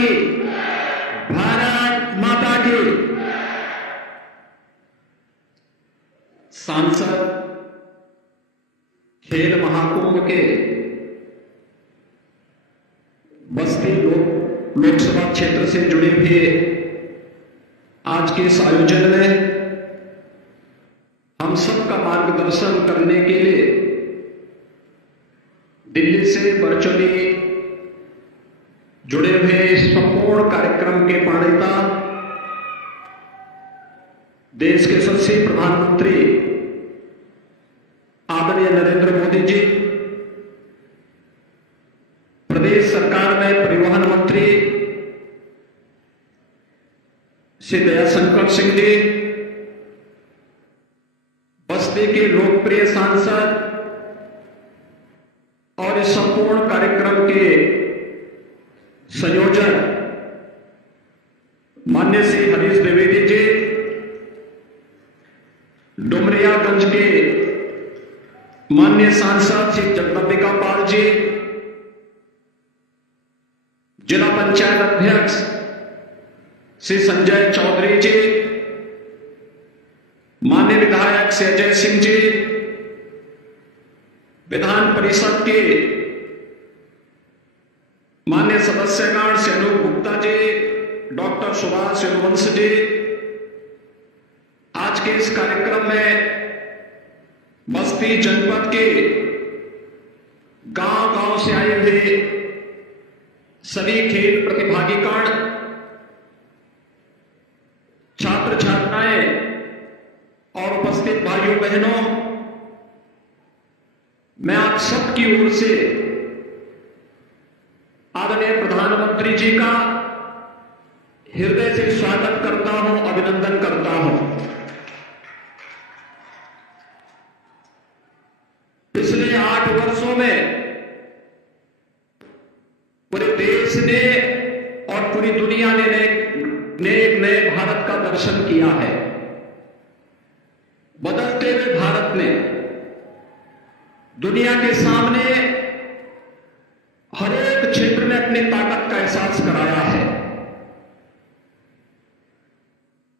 की, भारत माता की। सांसद खेल महाकुंभ के बस्ती लोकसभा क्षेत्र से जुड़े हुए आज के इस आयोजन में हम सबका मार्गदर्शन करने के लिए दिल्ली से वर्चुअली जुड़े हुए इस संपूर्ण कार्यक्रम के प्रणेता देश के यशस्वी प्रधानमंत्री आदरणीय नरेंद्र मोदी जी, प्रदेश सरकार में परिवहन मंत्री श्री दयाशंकर सिंह जी, बस्ती के लोकप्रिय सांसद और इस संपूर्ण कार्यक्रम के संयोजक माननीय श्री हरीश द्विवेदी जी, डुमरियागंज के माननीय सांसद श्री जगदम्बिका पाल जी, जिला पंचायत अध्यक्ष श्री संजय चौधरी जी, माननीय विधायक श्री अजय सिंह जी, विधान परिषद के माननीय सदस्यगण श्री अनूप गुप्ता जी, डॉक्टर सुभाष यदुवंश जी, आज के इस कार्यक्रम में बस्ती जनपद के गांव-गांव से आए हुए सभी खेल प्रतिभागीगण, छात्र छात्राएं और उपस्थित भाइयों बहनों, मैं आप सबकी ओर से आदरणीय प्रधानमंत्री जी का हृदय से स्वागत करता हूं, अभिनंदन करता हूं। पिछले 8 वर्षों में पूरे देश ने और पूरी दुनिया ने एक नए भारत का दर्शन किया है। बदलते हुए भारत ने दुनिया के सामने हर एक क्षेत्र में अपनी ताकत का एहसास कराया है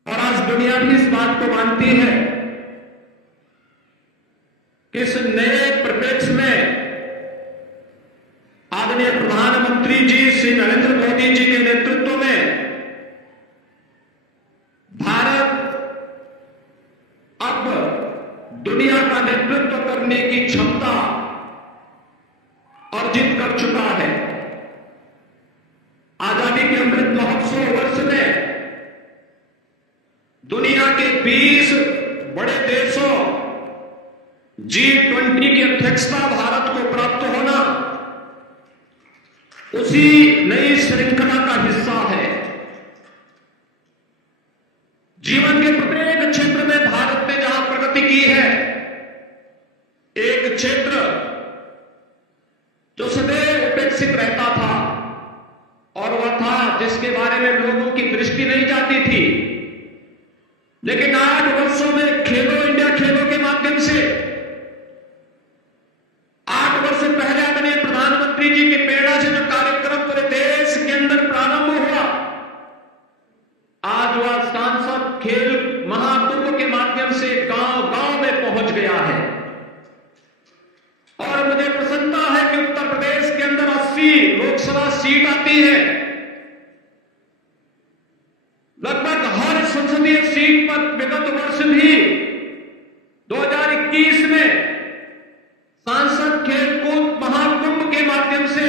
और आज दुनिया भी इस बात को मानती है कि इस नए परिप्रेक्ष्य में आदरणीय प्रधानमंत्री जी श्री नरेंद्र मोदी जी के नेतृत्व में भारत अब दुनिया का नेतृत्व करने की क्षमता अर्जित कर चुका है। आजादी के अमृत महोत्सव वर्ष में दुनिया के 20 बड़े देशों G20 की अध्यक्षता भारत को प्राप्त होना उसी नई श्रृंखला का हिस्सा है। जीवन के प्रत्येक क्षेत्र में भारत ने जहां प्रगति की है, एक क्षेत्र जो सदैव उपेक्षित रहता था और वह था जिसके बारे में लोगों की दृष्टि नहीं जाती थी, लेकिन 8 वर्षों में खेलो इंडिया खेलों के माध्यम से 8 वर्ष पहले आदरणीय प्रधानमंत्री जी की प्रेरणा से जो कार्यक्रम पूरे देश के अंदर प्रारंभ हुआ, आज वह सांसद खेल महाकुंभ के माध्यम से गांव-गांव में पहुंच गया है। और मुझे प्रसन्नता है कि उत्तर प्रदेश के अंदर 80 लोकसभा सीट आती है। लगभग हर संसदीय सीट पर विगत वर्ष भी 2021 में सांसद खेलकूद महाकुंभ के माध्यम से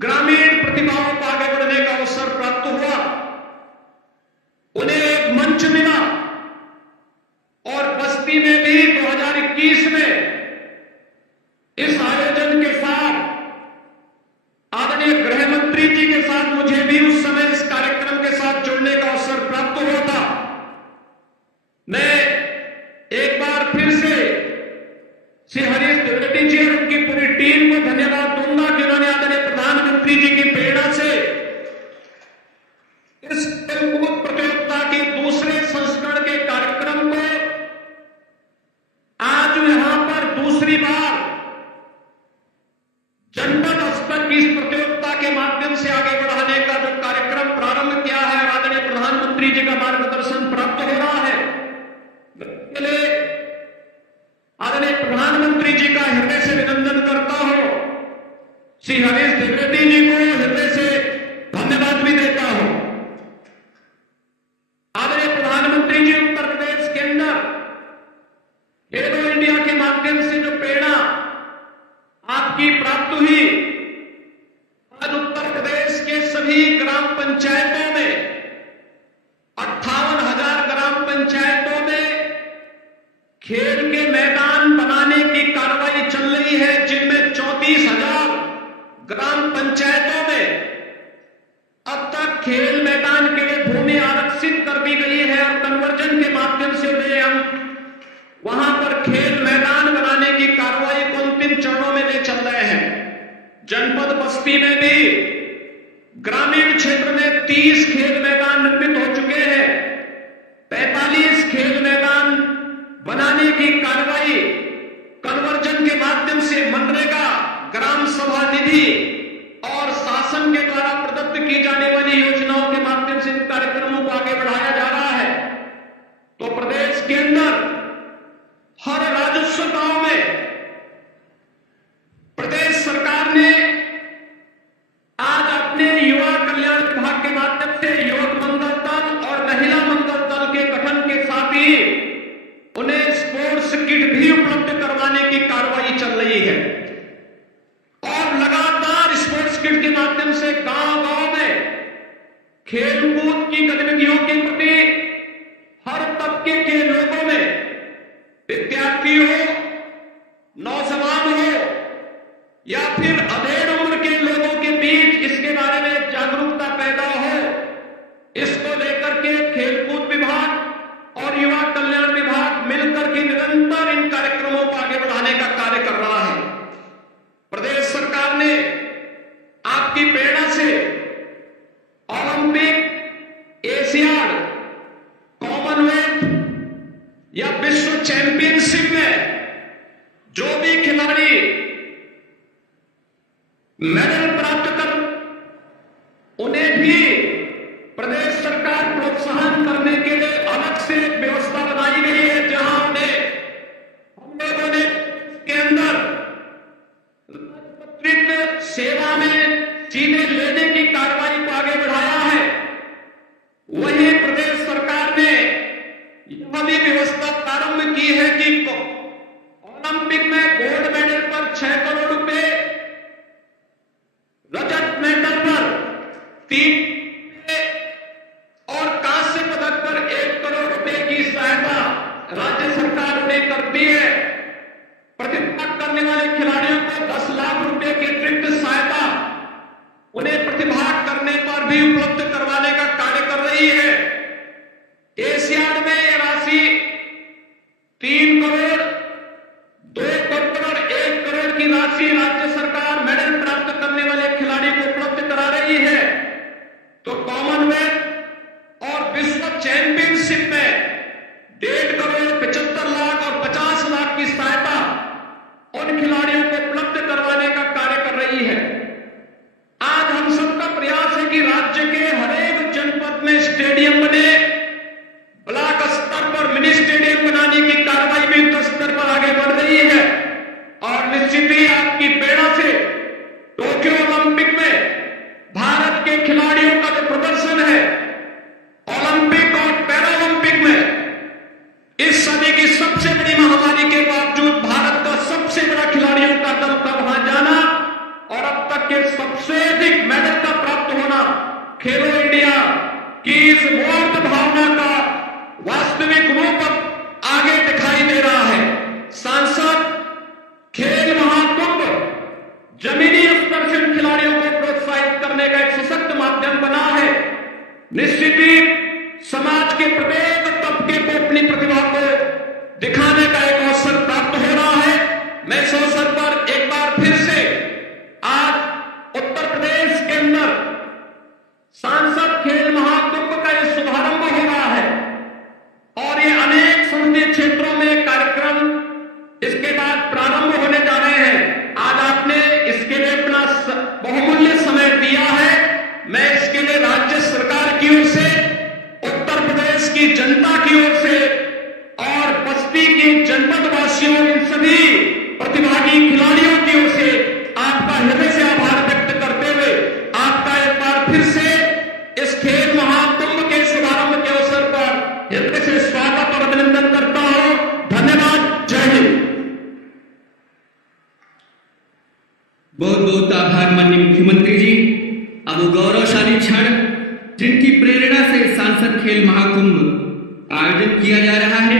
ग्रामीण प्रतिभाओं को आगे बढ़ने का अवसर प्राप्त हुआ, उन्हें एक मंच मिला। और बस्ती में भी 2021 में इस आयोजन के साथ आदरणीय गृह मंत्री जी के साथ मुझे भी उस समय इस कार्यक्रम के साथ जुड़ने का अवसर प्राप्त हुआ था। सभी ग्राम पंचायतों में 58,000 ग्राम पंचायतों में खेल के मैदान बनाने की कार्रवाई चल रही है, जिनमें 34,000 ग्राम पंचायतों में अब तक खेल मैदान के लिए भूमि आरक्षित कर दी गई है और कन्वर्जन के माध्यम से उन्हें हम वहां पर खेल मैदान बनाने की कार्रवाई को अंतिम चरणों में ले चल रहे हैं। जनपद बस्ती में भी ग्रामीण क्षेत्र में 30 खेल मैदान निर्मित हो चुके हैं। 45 खेल मैदान बनाने की कार्रवाई कन्वर्जन के माध्यम से मनरेगा, ग्राम सभा निधि और शासन के द्वारा प्रदत्त की जाने वाली योजनाओं के माध्यम से इन कार्यक्रमों को आगे बढ़ाया जा रहा है। तो प्रदेश के अंदर हर राजस्व गांव में प्रदेश सरकार ने आज अपने युवा कल्याण विभाग के माध्यम से युवक मंगल दल और महिला मंगल दल के गठन के साथ ही उन्हें स्पोर्ट्स किट भी उपलब्ध करवाने की कार्रवाई चल रही है और लगातार स्पोर्ट्स किट के माध्यम से गांव-गांव में खेलकूद की गतिविधियों के प्रति हर तबके के लोगों में, विद्यार्थी हो, नौजवान हो या फिर अधेड़ उम्र के लोगों के बीच इसके बारे में जागरूकता पैदा हो, इसको लेकर के खेलकूद विभाग और युवा कल्याण विभाग मिलकर के निरंतर इन कार्यक्रमों को आगे बढ़ाने का कार्य कर रहा है। प्रदेश सरकार ने आपकी प्रेरणा से ओलंपिक, एशियाड, कॉमनवेल्थ या विश्व चैंपियनशिप में जो भी खिलाड़ी मेडल प्राप्त कर, उन्हें भी प्रदेश सरकार प्रोत्साहन करने के लिए अलग से व्यवस्था बनाई गई है, जहां उन्हें हम लोगों ने के अंदर राजपत्रित सेवा में सीधे लेने की कार्रवाई को आगे बढ़ाया है। वहीं प्रदेश सरकार ने यह भी व्यवस्था प्रारंभ की है कि ओलंपिक में गोल्ड मेडल पर 6 करोड़ रुपए, रजत मेडल पर 3 और कांस्य पदक पर 1 करोड़ रुपए की सहायता राज्य सरकार ने करती है। प्रतिभाग करने वाले खिलाड़ियों को 10 लाख रुपए की अतिरिक्त सहायता उन्हें प्रतिभाग करने पर भी उपलब्ध करवाने का कार्य कर रही है। एशियाड में यह राशि 3 करोड़, 2 करोड़ और 1 करोड़ की राशि राज्य सरकार मेडल प्राप्त करने वाले खिलाड़ी को उपलब्ध करा रही है। तो कॉमनवेल्थ और विश्व चैंपियनशिप में 1.5 करोड़, 75 लाख और 50 लाख की सहायता उन खिलाड़ियों को उपलब्ध करवाने का कार्य कर रही है। आज हम सबका प्रयास है कि राज्य के हर एक जनपद में स्टेडियम बने, ब्लॉक स्तर पर मिनी स्टेडियम बनाने की कार्रवाई भी युद्ध स्तर पर आगे बढ़ रही है और निश्चित ही आपकी प्रेरणा से टोक्यो ओलंपिक में भारत के खिलाड़ियों का जो प्रदर्शन है, ओलंपिक और पैरालंपिक में इस सदी की सबसे बड़ी महामारी के बावजूद भारत का सबसे बड़ा खिलाड़ियों का दल का वहां जाना और अब तक के सबसे अधिक मेडल का प्राप्त होना, खेलो इंडिया की इस मूर्त भावना का वास्तविक रूप आगे दिखाई दे रहा है। सांसद खेल महाकुंभ जमीनी स्तर से खिलाड़ियों को प्रोत्साहित करने का एक सशक्त माध्यम बना है। निश्चित ही समाज के प्रत्येक तबके को अपनी प्रतिभा को दिखाने का एक अवसर प्राप्त हो रहा है। मैं इस अवसर पर एक बार फिर से आज उत्तर प्रदेश के अंदर सांसद खेल महाकुंभ का यह शुभारंभ हो रहा है और ये अनेक संसदीय क्षेत्रों में कार्यक्रम इसके बाद प्रारंभ होने जा रहे हैं। आज आपने इसके लिए अपना बहुमूल्य समय दिया है। मैं इसके लिए राज्य सरकार की ओर से, उत्तर प्रदेश की जनता की ओर से और बस्ती के जनपद वासियों, इन सभी प्रतिभागी खिलाड़ियों की ओर से आपका हृदय से आभार व्यक्त करते हुए आपका एक बार फिर से इस खेल महाकुंभ के शुभारंभ के अवसर पर हृदय से स्वागत और अभिनंदन करता हूं। धन्यवाद। जय हिंद। बहुत बहुत आभार माननीय मुख्यमंत्री जी। अब गौरवशाली क्षण जिनकी प्रेरणा से सांसद खेल महाकुंभ आयोजित किया जा रहा है,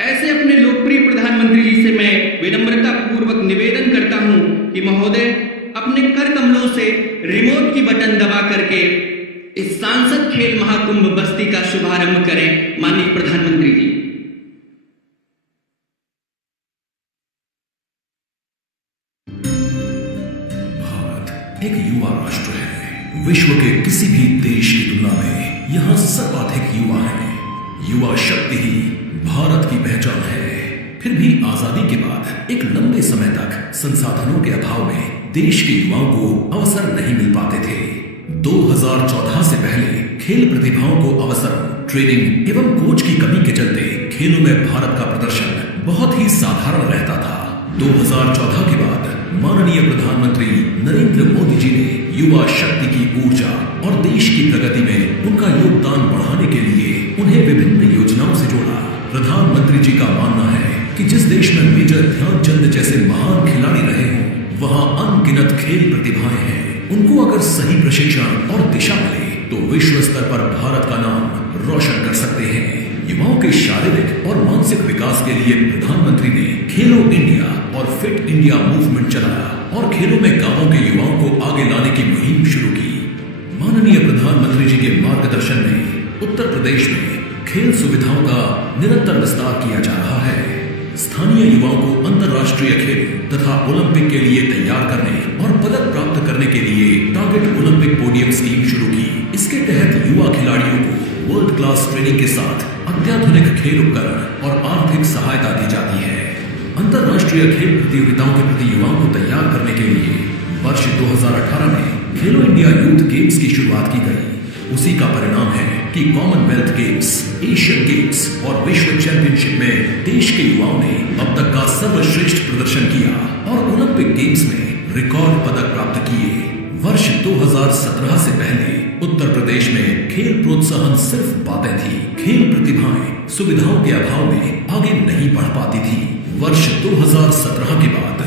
ऐसे अपने लोकप्रिय प्रधानमंत्री जी से मैं विनम्रता पूर्वक निवेदन करता हूं कि महोदय अपने कर कमलों से रिमोट की बटन दबा करके इस सांसद खेल महाकुंभ बस्ती का शुभारंभ करें। माननीय प्रधानमंत्री जी। भारत एक युवा राष्ट्र है। विश्व के किसी भी देश की तुलना में यहाँ सर्वाधिक युवा है। युवा शक्ति ही भारत की पहचान है। फिर भी आजादी के बाद एक लंबे समय तक संसाधनों के अभाव में देश के युवाओं को अवसर नहीं मिल पाते थे। 2014 से पहले खेल प्रतिभाओं को अवसर, ट्रेनिंग एवं कोच की कमी के चलते खेलों में भारत का प्रदर्शन बहुत ही साधारण रहता था। 2014 के बाद माननीय प्रधानमंत्री नरेंद्र मोदी जी ने युवा शक्ति की ऊर्जा और देश की प्रगति में उनका योगदान बढ़ाने के लिए उन्हें विभिन्न योजनाओं से जोड़ा। प्रधानमंत्री जी का मानना है कि जिस देश में मेजर ध्यानचंद जैसे महान खिलाड़ी रहे हों, वहाँ अनगिनत खेल प्रतिभाएं हैं। उनको अगर सही प्रशिक्षण और दिशा मिले तो विश्व स्तर पर भारत का नाम रोशन कर सकते हैं। युवाओं के शारीरिक और मानसिक विकास के लिए प्रधानमंत्री ने खेलो इंडिया और फिट इंडिया मूवमेंट चलाया और खेलों में गांवों के युवाओं को आगे लाने की मुहिम शुरू की। माननीय प्रधानमंत्री जी के मार्गदर्शन में उत्तर प्रदेश में खेल सुविधाओं का निरंतर विस्तार किया जा रहा है। स्थानीय युवाओं को अंतर्राष्ट्रीय खेल तथा ओलंपिक के लिए तैयार करने और पदक प्राप्त करने के लिए टारगेट ओलंपिक पोडियम स्कीम शुरू की। इसके तहत युवा खिलाड़ियों को वर्ल्ड क्लास ट्रेनिंग के साथ अत्याधुनिक खेल उपकरण और आर्थिक सहायता दी जाती है। अंतर्राष्ट्रीय खेल प्रतियोगिताओं के प्रति युवाओं को तैयार करने के लिए वर्ष 2018 में खेलो इंडिया यूथ गेम्स की शुरुआत की गई। उसी का परिणाम है कि कॉमनवेल्थ गेम्स, एशियन गेम्स और विश्व चैंपियनशिप में देश के युवाओं ने अब तक का सर्वश्रेष्ठ प्रदर्शन किया और ओलंपिक गेम्स में रिकॉर्ड पदक प्राप्त किए। वर्ष 2017 से पहले उत्तर प्रदेश में खेल प्रोत्साहन सिर्फ बातें थी। खेल प्रतिभाएं सुविधाओं के अभाव में आगे नहीं बढ़ पाती थी। वर्ष 2017 के बाद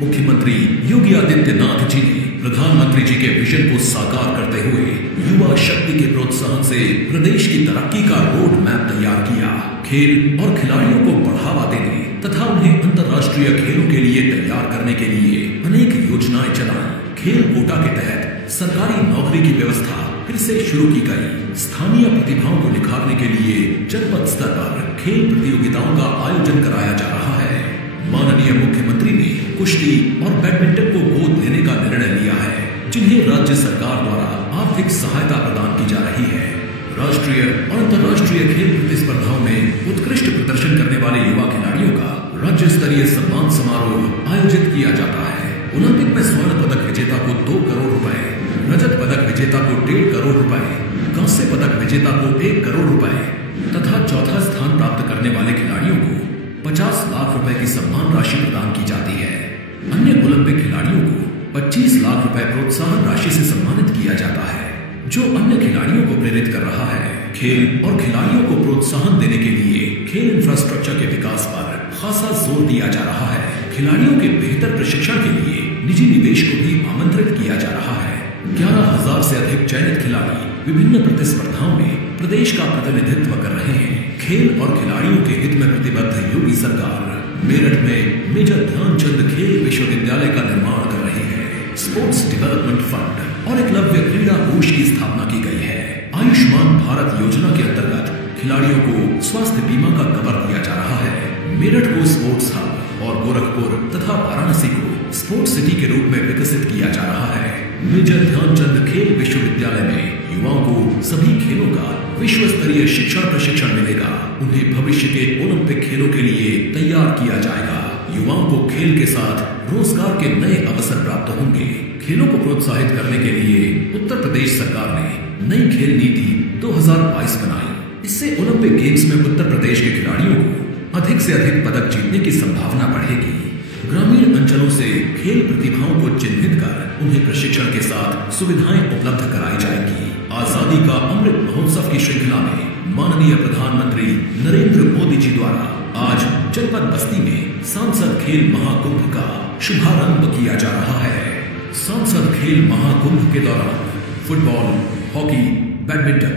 मुख्यमंत्री योगी आदित्यनाथ जी ने प्रधानमंत्री जी के विजन को साकार करते हुए युवा शक्ति के प्रोत्साहन से प्रदेश की तरक्की का रोड मैप तैयार किया। खेल और खिलाड़ियों को बढ़ावा देने तथा उन्हें अंतर्राष्ट्रीय खेलों के लिए तैयार करने के लिए अनेक योजनाएं चलाई। खेल कोटा के तहत सरकारी नौकरी की व्यवस्था फिर से शुरू की गई। स्थानीय प्रतिभाओं को निखारने के लिए जनपद स्तर पर खेल प्रतियोगिताओं का आयोजन कराया जा रहा है। माननीय मुख्यमंत्री ने कुश्ती और बैडमिंटन को गोद लेने का निर्णय लिया है, जिन्हें राज्य सरकार द्वारा आर्थिक सहायता प्रदान की जा रही है। राष्ट्रीय और अंतर्राष्ट्रीय खेल प्रतिस्पर्धाओं में उत्कृष्ट प्रदर्शन करने वाले युवा खिलाड़ियों का राज्य स्तरीय सम्मान समारोह आयोजित किया जाता है। ओलंपिक में स्वर्ण पदक विजेता को 2 करोड़ रुपए, रजत पदक विजेता को 1.5 करोड़ रुपए, कांस्य पदक विजेता को 1 करोड़ रुपए तथा चौथा स्थान प्राप्त करने वाले खिलाड़ियों को 50 लाख रुपए की सम्मान राशि प्रदान की जाती है। अन्य ओलंपिक खिलाड़ियों को 25 लाख रुपए प्रोत्साहन राशि से सम्मानित किया जाता है, जो अन्य खिलाड़ियों को प्रेरित कर रहा है। खेल और खिलाड़ियों को प्रोत्साहन देने के लिए खेल इंफ्रास्ट्रक्चर के विकास पर खासा जोर दिया जा रहा है। खिलाड़ियों के बेहतर प्रशिक्षण के लिए निजी निवेश को भी आमंत्रित किया जा रहा है। 11,000 से अधिक चयनित खिलाड़ी विभिन्न प्रतिस्पर्धाओं में प्रदेश का प्रतिनिधित्व कर रहे हैं। खेल और खिलाड़ियों के हित में प्रतिबद्ध योगी सरकार मेरठ में मेजर ध्यानचंद खेल विश्वविद्यालय का निर्माण कर रही है। स्पोर्ट्स डेवलपमेंट फंड और एकलव्य क्रीड़ा कोष की स्थापना की गई है। आयुष्मान भारत योजना के अंतर्गत खिलाड़ियों को स्वास्थ्य बीमा का कवर दिया जा रहा है। मेरठ को स्पोर्ट्स हब और गोरखपुर तथा वाराणसी को स्पोर्ट्स सिटी के रूप में विकसित किया जा रहा है। मेजर ध्यानचंद खेल विश्वविद्यालय में युवाओं को सभी खेलों का विश्व स्तरीय शिक्षण प्रशिक्षण मिलेगा। उन्हें भविष्य के ओलंपिक खेलों के लिए तैयार किया जाएगा। युवाओं को खेल के साथ रोजगार के नए अवसर प्राप्त होंगे। खेलों को प्रोत्साहित करने के लिए उत्तर प्रदेश सरकार ने नई खेल नीति 2022 बनाई। इससे ओलंपिक गेम्स में उत्तर प्रदेश के खिलाड़ियों को अधिक से अधिक पदक जीतने की संभावना बढ़ेगी। ग्रामीण अंचलों से खेल प्रतिभाओं को चिन्हित कर उन्हें प्रशिक्षण के साथ सुविधाएं उपलब्ध कराई जाएगी। आजादी का अमृत महोत्सव की श्रृंखला में माननीय प्रधानमंत्री नरेंद्र मोदी जी द्वारा आज जनपद बस्ती में सांसद खेल महाकुंभ का शुभारंभ किया जा रहा है। सांसद खेल महाकुंभ के दौरान football, hockey, badminton,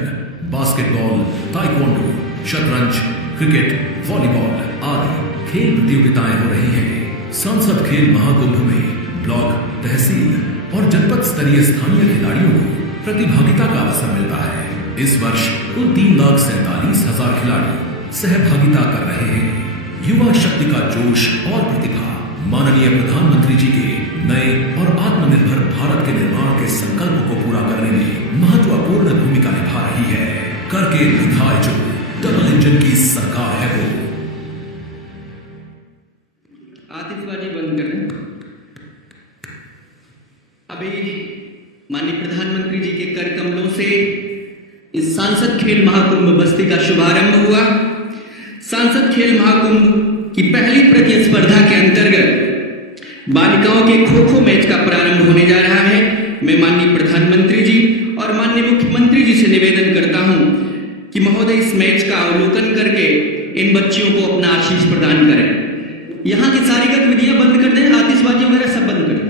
basketball, taekwondo, शतरंज, क्रिकेट, वॉलीबॉल आदि खेल प्रतियोगिताएं हो रही हैं। सांसद खेल महाकुंभ में ब्लॉक, तहसील और जनपद स्तरीय स्थानीय खिलाड़ियों को प्रतिभागिता का अवसर मिलता है। इस वर्ष कुल 3,47,000 खिलाड़ी सहभागिता कर रहे हैं। युवा शक्ति का जोश और प्रतिभा माननीय प्रधानमंत्री जी के नए और आत्मनिर्भर भारत के निर्माण के संकल्प को पूरा करने में महत्वपूर्ण भूमिका निभा रही है। करके दिखाए जो डबल इंजन की सरकार है वो। आतिशबाजी बंद करें। अभी माननीय प्रधानमंत्री जी के कर कमलों से इस सांसद खेल महाकुंभ बस्ती का शुभारंभ हुआ। सांसद खेल महाकुंभ की पहली प्रतिस्पर्धा के अंतर्गत बालिकाओं के खो-खो मैच का प्रारंभ होने जा रहा है। मैं माननीय प्रधानमंत्री जी और माननीय मुख्यमंत्री जी से निवेदन करता हूं कि महोदय इस मैच का अवलोकन करके इन बच्चियों को अपना आशीष प्रदान करें। यहाँ की सारी गतिविधियां बंद कर दें, आतिशबाजी वगैरह सब बंद कर दें।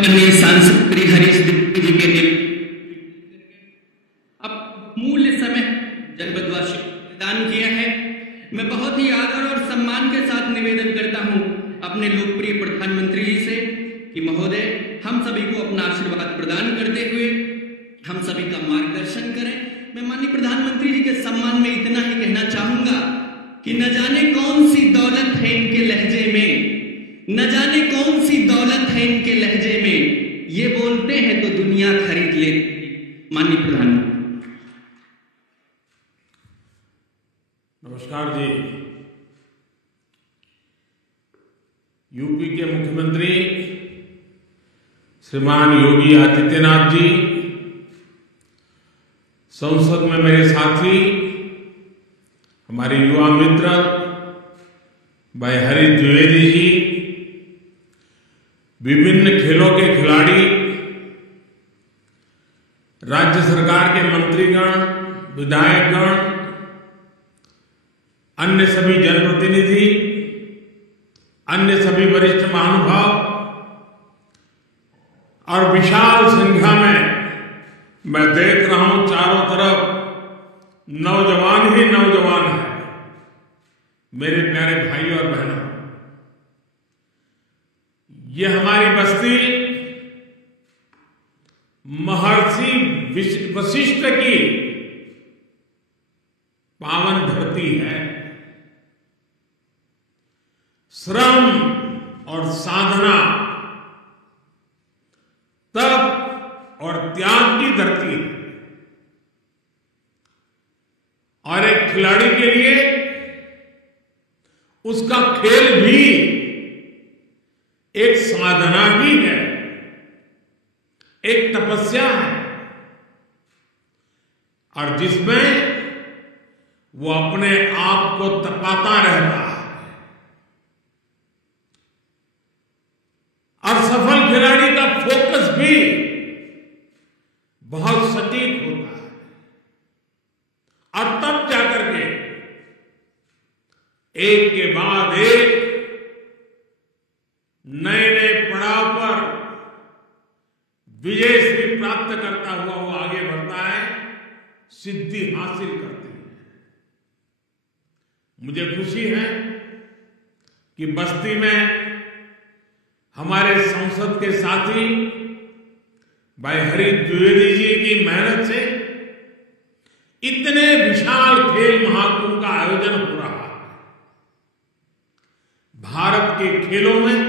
माननीय सांसद श्री हरीश द्विवेदी जी के अब मूल्य समय जनपदवासी प्रदान किया है। मैं बहुत ही आदर और सम्मान के साथ निवेदन करता हूं अपने लोकप्रिय प्रधानमंत्री जी से कि महोदय हम सभी को अपना आशीर्वाद प्रदान करते हुए हम सभी का मार्गदर्शन करें। मैं माननीय प्रधानमंत्री जी के सम्मान में इतना ही कहना चाहूंगा कि न जाने कौन सी दौलत है इनके लहजे में, न जाने कौन सी दौलत है इनके लहजे में, ये बोलते हैं तो दुनिया खरीद लेती। माननीय प्रधानमंत्री। नमस्कार जी। यूपी के मुख्यमंत्री श्रीमान योगी आदित्यनाथ जी, संसद में मेरे साथी हमारे युवा मित्र भाई हरीश द्विवेदी जी, विभिन्न खेलों के खिलाड़ी, राज्य सरकार के मंत्रीगण, विधायकगण, अन्य सभी जनप्रतिनिधि, अन्य सभी वरिष्ठ महानुभाव और विशाल संख्या में मैं देख रहा हूं चारों तरफ नौजवान ही नौजवान है। मेरे प्यारे भाई और बहनों, ये हमारी बस्ती महर्षि वशिष्ठ की पावन धरती है। श्रम और साधना, तप और त्याग की धरती है। और एक खिलाड़ी के लिए उसका खेल भी एक साधना ही है, एक तपस्या है, और जिसमें वो अपने आप को तपाता रहता है। और सफल खिलाड़ी का फोकस भी बहुत सटीक होता है, और तब जाकर के एक के बाद एक नए नए पड़ाव पर विजय श्री प्राप्त करता हुआ वो आगे बढ़ता है, सिद्धि हासिल करते हैं। मुझे खुशी है कि बस्ती में हमारे संसद के साथी भाई हरीश द्विवेदी जी की मेहनत से इतने विशाल खेल महाकुंभ का आयोजन हो रहा है। भारत के खेलों में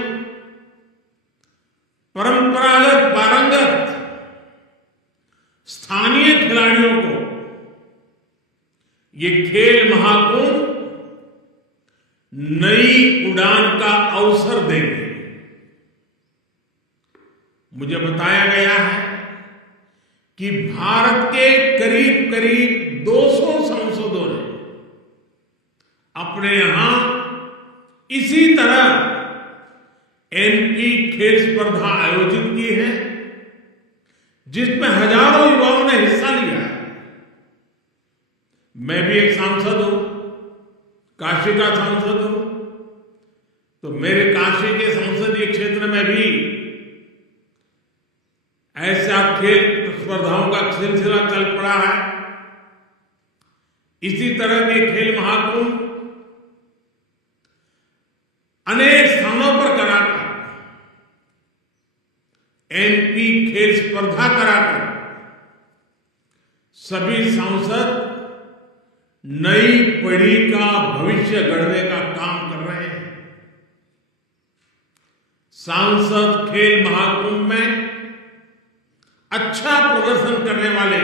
परंपरागत पारंगत स्थानीय खिलाड़ियों को ये खेल महाकुंभ नई उड़ान का अवसर देंगे। मुझे बताया गया है कि भारत के करीब करीब 200 सांसदों ने अपने यहां इसी तरह एमपी खेल स्पर्धा आयोजित की है, जिसमें हजारों युवाओं ने हिस्सा लिया है। मैं भी एक सांसद हूं, काशी का सांसद हूं, तो मेरे काशी के संसदीय क्षेत्र में भी ऐसा खेल स्पर्धाओं का सिलसिला चल पड़ा है। इसी तरह के खेल महाकुंभ अनेक स्थानों पर कराकर, एमपी खेल स्पर्धा कराकर सभी सांसद नई पीढ़ी का भविष्य गढ़ने का काम कर रहे हैं। सांसद खेल महाकुंभ में अच्छा प्रदर्शन करने वाले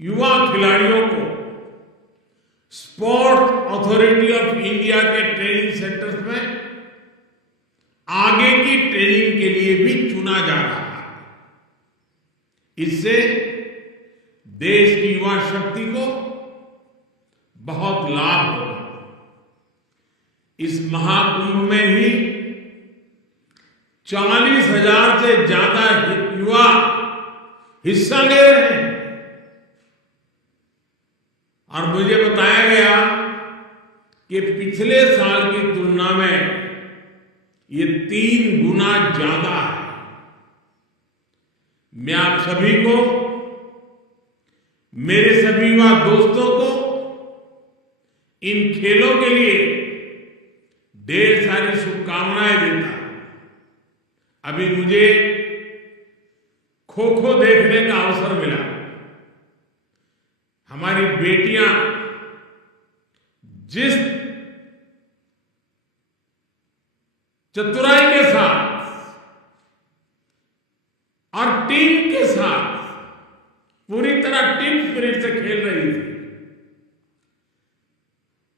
युवा खिलाड़ियों को स्पोर्ट्स अथॉरिटी ऑफ इंडिया के ट्रेनिंग सेंटर्स में आगे की ट्रेनिंग के लिए भी चुना जा रहा है। इससे देश की युवा शक्ति को बहुत लाभ होगा। इस महाकुंभ में ही 40,000 से ज्यादा युवा हिस्सा ले रहे हैं, और मुझे बताया गया कि पिछले साल की तुलना में ये 3 गुना ज्यादा है। मैं आप सभी को, मेरे सभी युवा दोस्तों को इन खेलों के लिए ढेर सारी शुभकामनाएं देता हूं। अभी मुझे खो खो देखने का अवसर मिला। हमारी बेटियां जिस चतुराई के साथ और टीम के साथ पूरी तरह टीम स्पिरिट से खेल रही थी,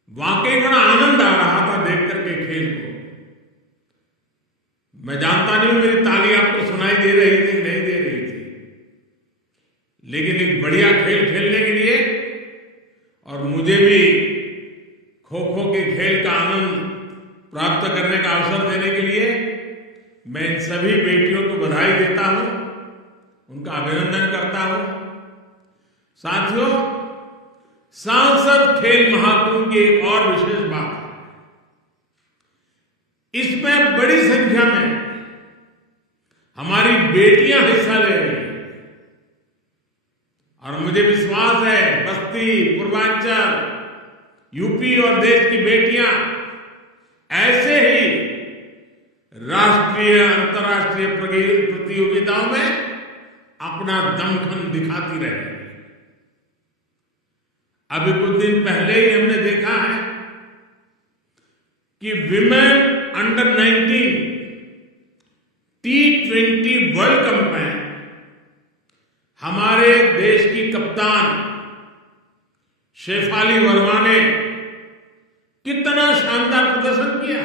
वाकई बड़ा आनंद आ रहा था देख करके खेल को। मैं जानता नहीं मेरी ताली आपको सुनाई दे रही थी नहीं दे रही थी, लेकिन एक बढ़िया खेल खेलने के लिए और मुझे भी खो खो के खेल का आनंद प्राप्त करने का अवसर देने के लिए मैं इन सभी बेटियों को बधाई देता हूं, उनका अभिनंदन करता हूं। साथियों, सांसद खेल महाकुंभ की एक और विशेष बात है, इसमें बड़ी संख्या में हमारी बेटियां हिस्सा ले रही हैं और मुझे विश्वास है बस्ती, पूर्वांचल, यूपी और देश की बेटियां ऐसे ही राष्ट्रीय अंतर्राष्ट्रीय प्रतियोगिताओं में अपना दमखम दिखाती रहेगी। अभी कुछ दिन पहले ही हमने देखा है कि women under 19 T20 world cup में हमारे देश की कप्तान शेफाली वर्मा ने कितना शानदार प्रदर्शन किया।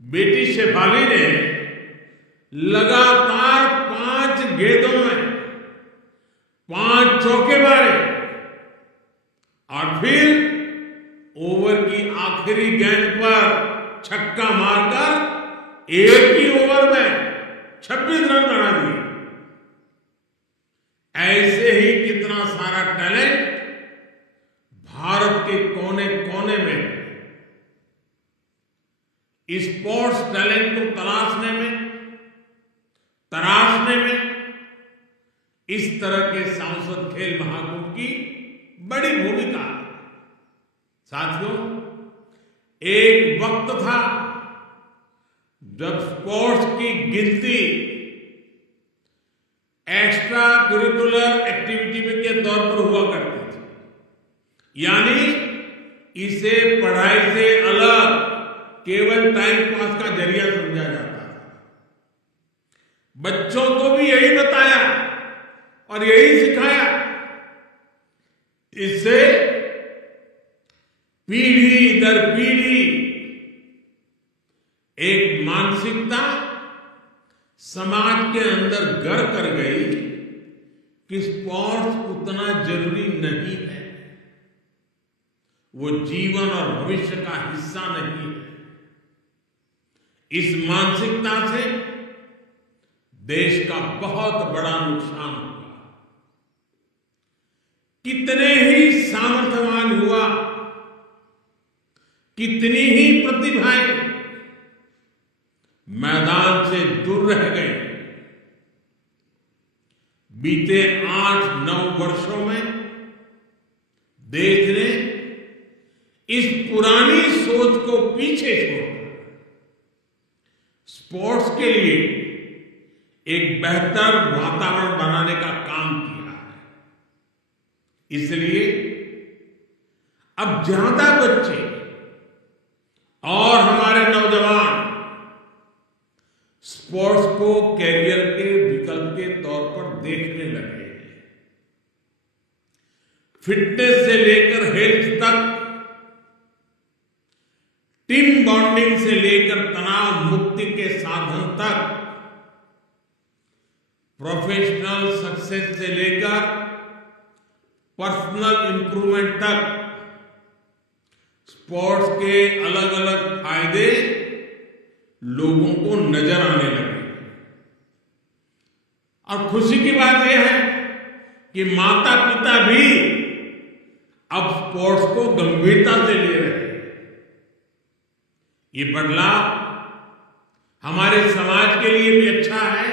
बेटी शेफाली ने लगातार 5 गेंदों में 5 चौके मारे और फिर ओवर की आखिरी गेंद पर छक्का मारकर एक ही ओवर में 26 रन बना दिए। ऐसे ही कितना सारा टैलेंट भारत के कोने कोने में, स्पोर्ट्स टैलेंट को तराशने में इस तरह के सांसद खेल महाकुंभ की बड़ी भूमिका है। साथियों, एक वक्त था जब स्पोर्ट्स की गिनती एक्स्ट्रा करिकुलर एक्टिविटी में के तौर पर हुआ करती थी, यानी इसे पढ़ाई से अलग केवल टाइम पास का जरिया समझा जाता था। बच्चों को भी यही बताया और यही सिखाया। इससे पीढ़ी दर पीढ़ी एक मानसिकता समाज के अंदर घर कर गई कि स्पोर्ट्स उतना जरूरी नहीं है, वो जीवन और भविष्य का हिस्सा नहीं है। इस मानसिकता से देश का बहुत बड़ा नुकसान हुआ। कितने ही सामर्थ्यवान हुआ, कितनी ही प्रतिभाएं मैदान से दूर रह गए। बीते 8-9 वर्षों में देश ने इस पुरानी सोच को पीछे छोड़ स्पोर्ट्स के लिए एक बेहतर वातावरण बनाने का काम किया है। इसलिए अब ज्यादा बच्चे और हमारे नौजवान स्पोर्ट्स को कैरियर के विकल्प के तौर पर देखने लगे हैं। फिटनेस से लेकर हेल्थ तक, टीम बॉन्डिंग से लेकर तनाव मुक्ति के साधन तक, प्रोफेशनल सक्सेस से लेकर पर्सनल इंप्रूवमेंट तक स्पोर्ट्स के अलग अलग फायदे लोगों को नजर आने लगे। और खुशी की बात यह है कि माता पिता भी अब स्पोर्ट्स को गंभीरता से ले रहे हैं। ये बदलाव हमारे समाज के लिए भी अच्छा है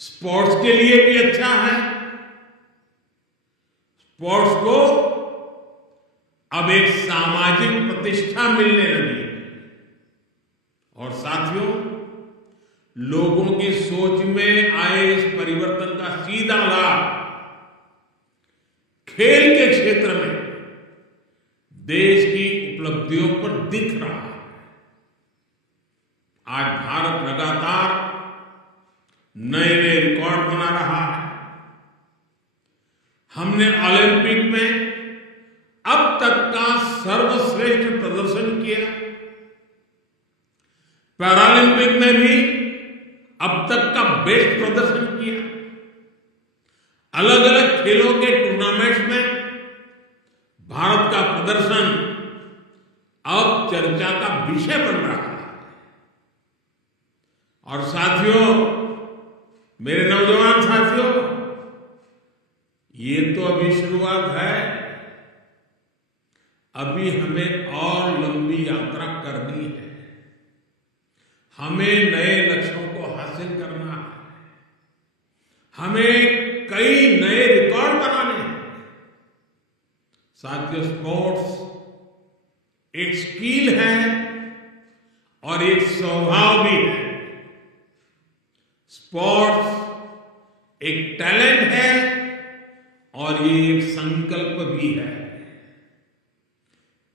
स्पोर्ट्स के लिए भी अच्छा है। स्पोर्ट्स को अब एक सामाजिक प्रतिष्ठा मिलने लगी है और साथियों, लोगों की सोच में आए इस परिवर्तन का सीधा लाभ खेल के क्षेत्र में देश की उपलब्धियों पर दिख रहा है। आज भारत लगातार नए नए रिकॉर्ड बना रहा है। हमने ओलंपिक में अब तक का सर्वश्रेष्ठ प्रदर्शन किया। पैरालंपिक में भी अब तक का बेस्ट प्रदर्शन किया। अलग अलग खेलों के टूर्नामेंट्स में भारत का प्रदर्शन अब चर्चा का विषय बन रहा है। और साथियों, मेरे नौजवान साथियों, ये तो अभी शुरुआत है। अभी हमें और लंबी यात्रा करनी है। हमें नए लक्ष्यों को हासिल करना है। हमें कई नए रिकॉर्ड बनाने हैं। साथियों, स्पोर्ट्स एक स्किल है और एक स्वभाव भी है। स्पोर्ट्स एक टैलेंट है और ये एक संकल्प भी है।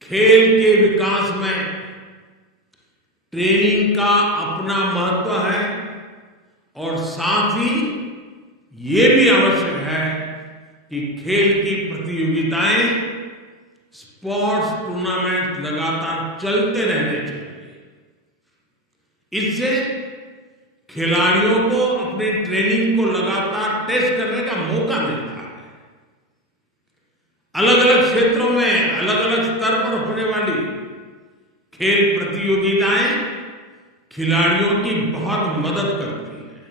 खेल के विकास में ट्रेनिंग का अपना महत्व है और साथ ही ये भी आवश्यक है कि खेल की प्रतियोगिताएं, स्पोर्ट्स टूर्नामेंट लगातार चलते रहने चाहिए। इससे खिलाड़ियों को अपने ट्रेनिंग को लगातार टेस्ट करने का मौका मिलता है। अलग अलग क्षेत्रों में अलग अलग स्तर पर होने वाली खेल प्रतियोगिताएं खिलाड़ियों की बहुत मदद करती है।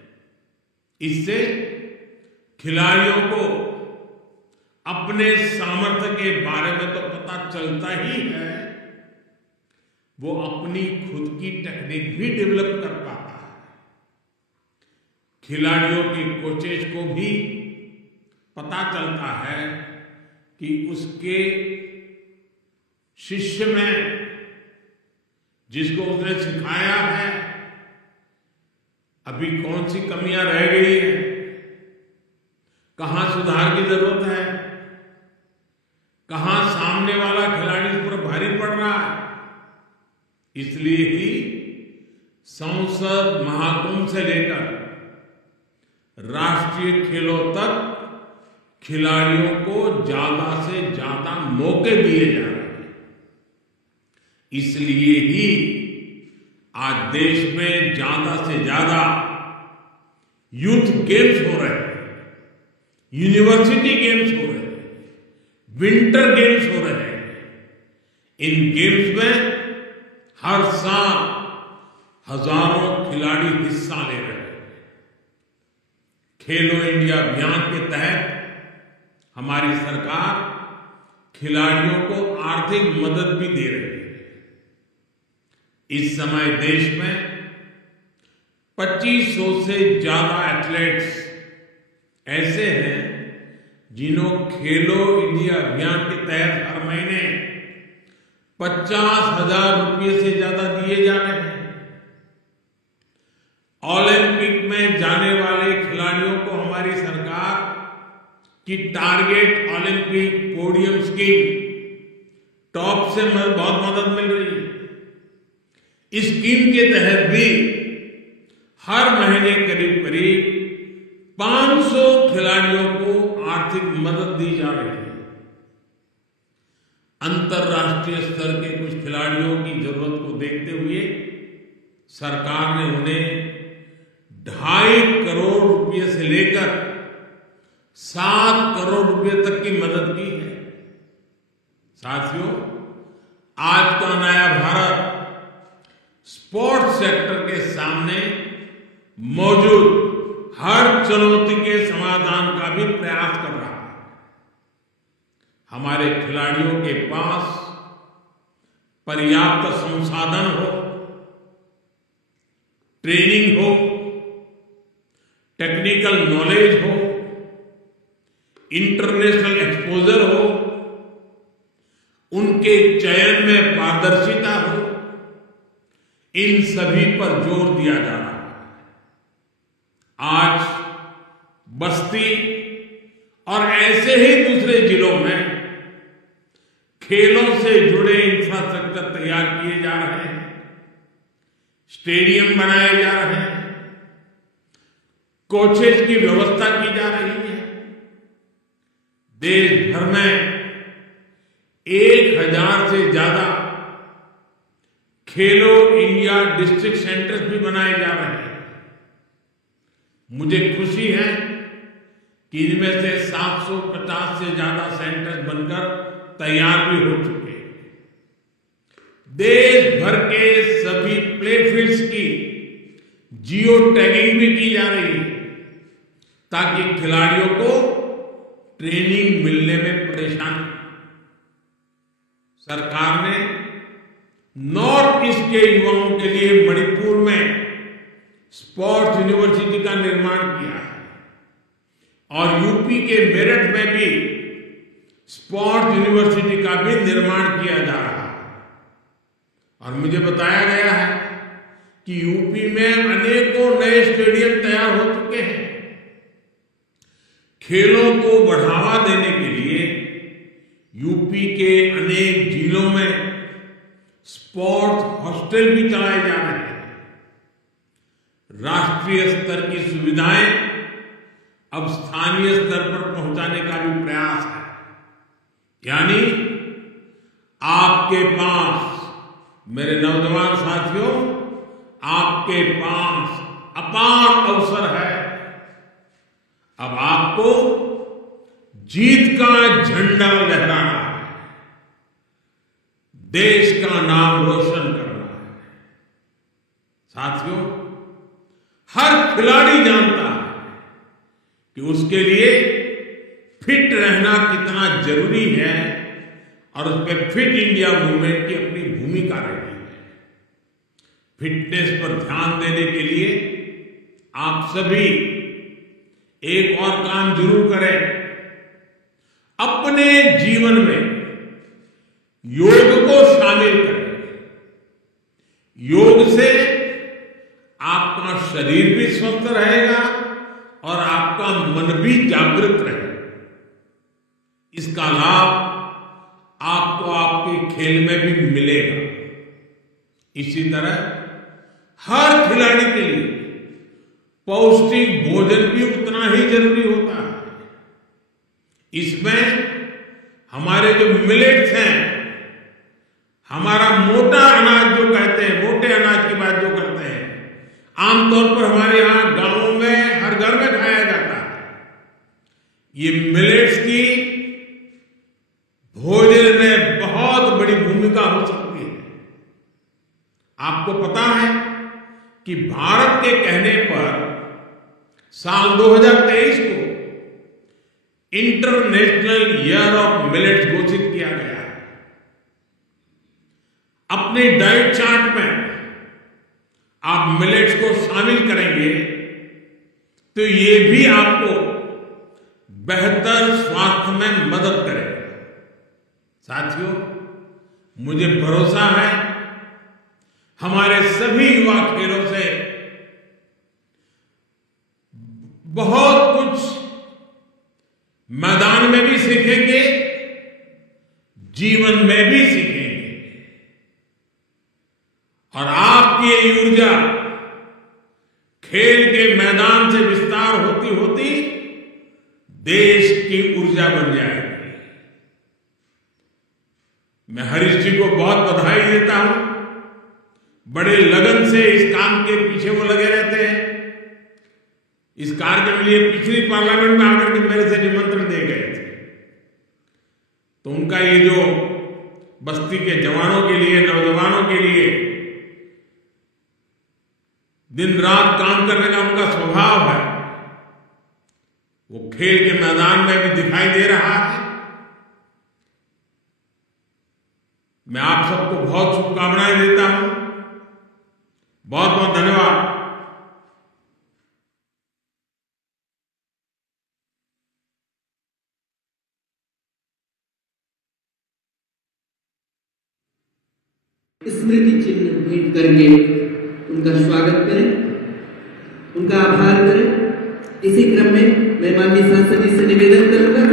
इससे खिलाड़ियों को अपने सामर्थ्य के बारे में तो पता चलता ही है, वो अपनी खुद की टेक्निक भी डेवलप कर पाता है। खिलाड़ियों के कोचेज को भी पता चलता है कि उसके शिष्य में, जिसको उसने सिखाया है, अभी कौन सी कमियां रह गई है, कहां सुधार की जरूरत है, कहां सामने वाला खिलाड़ी उस पर भारी पड़ रहा है। इसलिए ही संसद महाकुंभ से लेकर राष्ट्रीय खेलों तक खिलाड़ियों को ज्यादा से ज्यादा मौके दिए जा रहे हैं। इसलिए ही आज देश में ज्यादा से ज्यादा यूथ गेम्स हो रहे हैं, यूनिवर्सिटी गेम्स हो रहे हैं, विंटर गेम्स हो रहे हैं। इन गेम्स में हर साल हजारों खिलाड़ी हिस्सा ले रहे हैं। खेलो इंडिया अभियान के तहत हमारी सरकार खिलाड़ियों को आर्थिक मदद भी दे रही है। इस समय देश में 2500 से ज्यादा एथलीट्स ऐसे हैं जिन्हों खेलो इंडिया अभियान के तहत हर महीने 50,000 रुपये से ज्यादा दिए जा रहे हैं। ओलंपिक में जाने वाले खिलाड़ियों को हमारी सरकार की target Olympic podium scheme top से बहुत मदद मिल रही है। इस स्कीम के तहत भी हर महीने करीब करीब 500 खिलाड़ियों को आर्थिक मदद दी जा रही है। अंतर्राष्ट्रीय स्तर के कुछ खिलाड़ियों की जरूरत को देखते हुए सरकार ने उन्हें 2.5 करोड़ रुपए से लेकर 7 करोड़ रुपए तक की मदद की है। साथियों, आज का नया भारत स्पोर्ट्स सेक्टर के सामने मौजूद हर चुनौती के समाधान का भी प्रयास कर रहा है। हमारे खिलाड़ियों के पास पर्याप्त संसाधन हो, ट्रेनिंग हो, टेक्निकल नॉलेज हो, इंटरनेशनल एक्सपोजर हो, उनके चयन में पारदर्शिता हो, इन सभी पर जोर दिया जा रहा है। आज बस्ती और ऐसे ही दूसरे जिलों में खेलों से जुड़े इंफ्रास्ट्रक्चर तैयार किए जा रहे हैं, स्टेडियम बनाए जा रहे हैं, कोचेज की व्यवस्था की जा रही है। देश भर में 1000 से ज्यादा खेलो इंडिया डिस्ट्रिक्ट सेंटर्स भी बनाए जा रहे हैं। मुझे खुशी है कि इनमें से 750 से ज्यादा सेंटर्स बनकर तैयार भी हो चुके हैं। देश भर के सभी प्लेफील्ड्स की जियो टैगिंग भी की जा रही है ताकि खिलाड़ियों को ट्रेनिंग मिलने में परेशानी। सरकार ने नॉर्थ ईस्ट के युवाओं के लिए मणिपुर में स्पोर्ट्स यूनिवर्सिटी का निर्माण किया है और यूपी के मेरठ में भी स्पोर्ट्स यूनिवर्सिटी का भी निर्माण किया जा रहा है। और मुझे बताया गया है कि यूपी में अनेकों नए स्टेडियम तैयार हो चुके हैं। खेलों को बढ़ावा देने के लिए यूपी के अनेक जिलों में स्पोर्ट्स हॉस्टल भी चलाए जा रहे हैं। राष्ट्रीय स्तर की सुविधाएं अब स्थानीय स्तर पर पहुंचाने का भी प्रयास है। यानी आपके पास, मेरे नौजवान साथियों, आपके पास अपार अवसर है। अब आपको जीत का झंडा लहराना है, देश का नाम रोशन करना है। साथियों, हर खिलाड़ी जानता है कि उसके लिए फिट रहना कितना जरूरी है और उसमें फिट इंडिया मूवमेंट की अपनी भूमिका रही है। फिटनेस पर ध्यान देने के लिए आप सभी एक और काम जरूर करें। अपने जीवन में योग को शामिल करें। योग से आपका शरीर भी स्वस्थ रहेगा और आपका मन भी जागृत रहेगा। इसका लाभ आपको आपके खेल में भी मिलेगा। इसी तरह हर खिलाड़ी के लिए पौष्टिक भोजन भी उतना ही जरूरी होता है। इसमें हमारे जो मिलेट्स हैं, हमारा मोटा अनाज जो कहते हैं, मोटे अनाज की बात जो करते हैं, आमतौर पर हमारे यहां गांवों में हर घर में खाया जाता है। ये मिलेट्स की भोजन में बहुत बड़ी भूमिका हो सकती है। आपको पता है कि भारत के कहने पर साल 2023 को इंटरनेशनल ईयर ऑफ मिलेट्स घोषित किया गया है। अपने डाइट चार्ट में आप मिलेट्स को शामिल करेंगे तो ये भी आपको बेहतर स्वास्थ्य में मदद करेगा। साथियों, मुझे भरोसा है हमारे सभी युवा खेलों से बहुत कुछ मैदान में भी सीखेंगे, जीवन में भी सीखेंगे और आपकी ये ऊर्जा खेल के मैदान से विस्तार होती होती देश की ऊर्जा बन जाएगी। मैं हरीश जी को बहुत बधाई देता हूं। बड़े लगन से इस काम के पीछे वो लगे रहते हैं। इस कार्य के लिए पिछली पार्लियामेंट में आकर के मेरे से निमंत्रण दे गए थे। तो उनका ये जो बस्ती के जवानों के लिए, नौजवानों के लिए दिन रात काम करने का उनका स्वभाव है, वो खेल के मैदान में भी दिखाई दे रहा है। मैं आप सबको बहुत शुभकामनाएं देता हूं। बहुत बहुत धन्यवाद। स्मृति चिन्ह भेंट करके उनका स्वागत करें, उनका आभार करें। इसी क्रम में मैं माननीय सांसद जी से निवेदन करूंगा